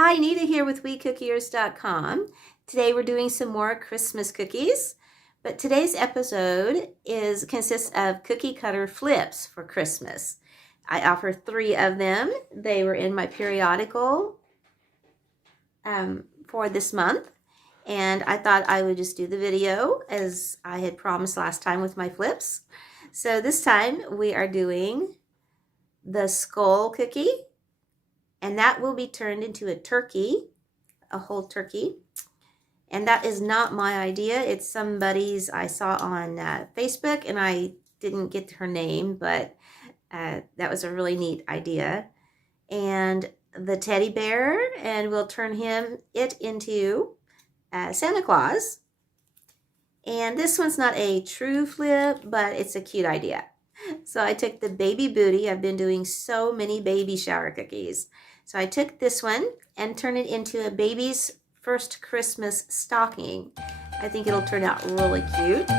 Hi, Nita here with WeCookiers.com. Today we're doing some more Christmas cookies, but today's episode consists of cookie cutter flips for Christmas. I offer 3 of them. They were in my periodical for this month, and I thought I would just do the video as I had promised last time with my flips. So this time we are doing the skull cookie, and that will be turned into a turkey, a whole turkey. And that is not my idea. It's somebody's I saw on Facebook, and I didn't get her name, but that was a really neat idea. And the teddy bear, and we'll turn it into Santa Claus. And this one's not a true flip, but it's a cute idea. So I took the baby bootie. I've been doing so many baby shower cookies. So I took this one and turned it into a baby's first Christmas stocking. I think it'll turn out really cute.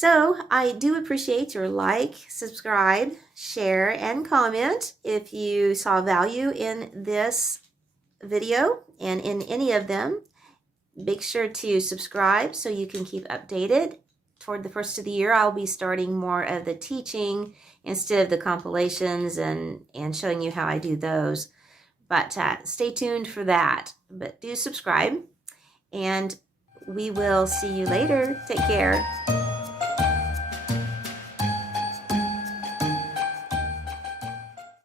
So I do appreciate your like, subscribe, share, and comment if you saw value in this video and in any of them. Make sure to subscribe so you can keep updated. Toward the first of the year, I'll be starting more of the teaching instead of the compilations and showing you how I do those. But stay tuned for that. But do subscribe, and we will see you later. Take care.